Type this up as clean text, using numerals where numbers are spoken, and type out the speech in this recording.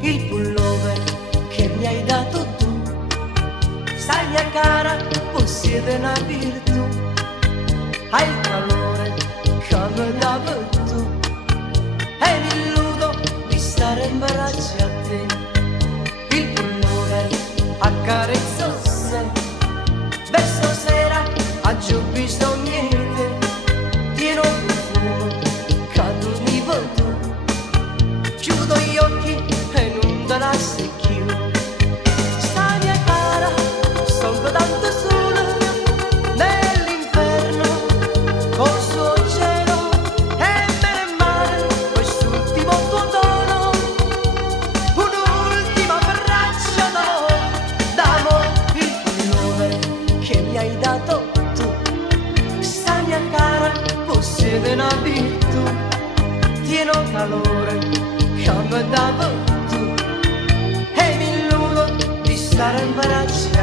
il pullover che mi hai dato tu, sai mia cara, possiede una virtù, hai il calore come davo tu, e mi illudo di stare in braccio a te, il pullover accarezzo se, verso sera aggiù bisogni te, tieno profumo, cado mi tu, chiudo gli occhi e non te la secchio. Sta mia cara, sono tanto sola nell'inferno, col suo cielo e bene e male, quest'ultimo tuo tono, un'ultima braccia d'amore, il pullover che mi hai dato tu, sta mia cara, possiede una virtù, tieno calore come davo tu, e mi illudo di stare in braccia